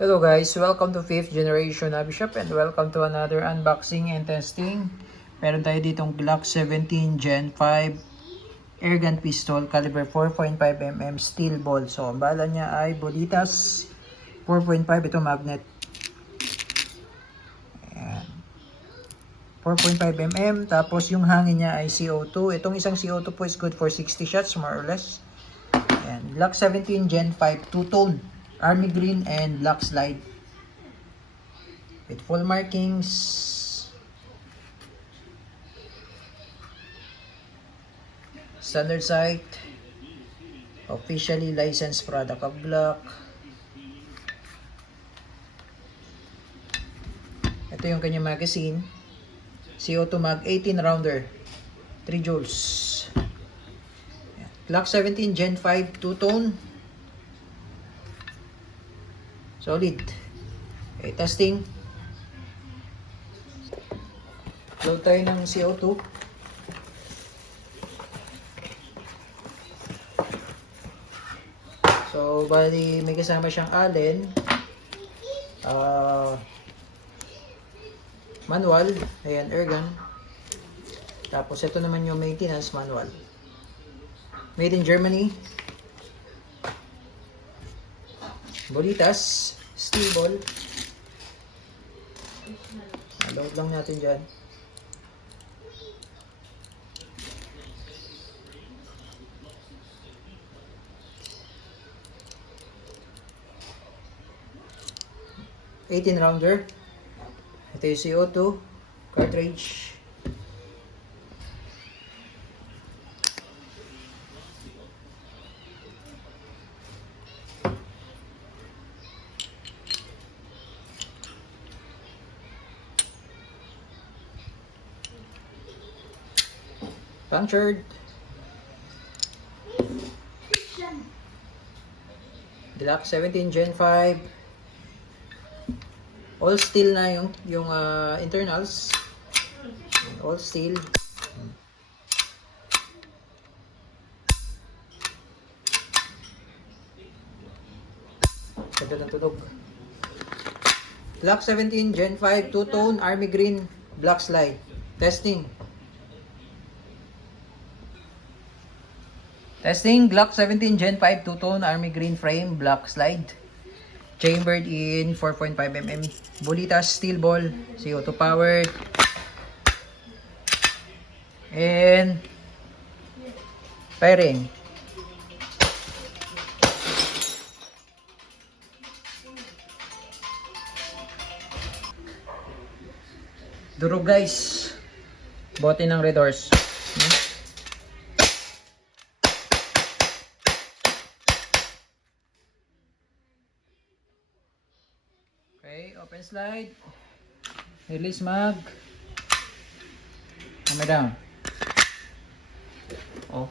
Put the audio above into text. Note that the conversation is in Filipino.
Hello guys, welcome to 5th generation Hobby Shop and welcome to another unboxing and testing. Meron tayo ditong Glock 17 Gen 5 airgun pistol caliber 4.5mm steel ball. So ang bala niya ay Bolitas 4.5, ito magnet. Ayan. 4.5mm, tapos yung hangin niya ay CO2. Itong isang CO2 po is good for 60 shots more or less. Ayan. Glock 17 Gen 5 two-tone army green and black slide with full markings. Standard sight, officially licensed product of Glock. Ito yung kanyang magazine, CO2 mag 18 rounder 3 joules. Glock 17 Gen 5 two-tone, solid. Okay, testing. Load tayo ng CO2. So, bali may kasama siyang Allen. Manual. Ayan, airgun. Tapos, ito naman yung maintenance manual. Made in Germany. Bolitas steel ball. Load lang natin dyan. rounder. Ito yung CO2 cartridge. Punctured. Glock 17 Gen 5. All steel na yung internals. All steel. Ganda ng tunog. Glock 17 Gen 5 two-tone army green black slide. Testing. Testing, Glock 17 Gen 5 two-tone army green frame black slide. Chambered in 4.5mm. Bolitas steel ball, CO2 powered. And firing. Durog guys. Bote ng Red Horse. Okay, open slide. Release mag. Hammer down. Oh.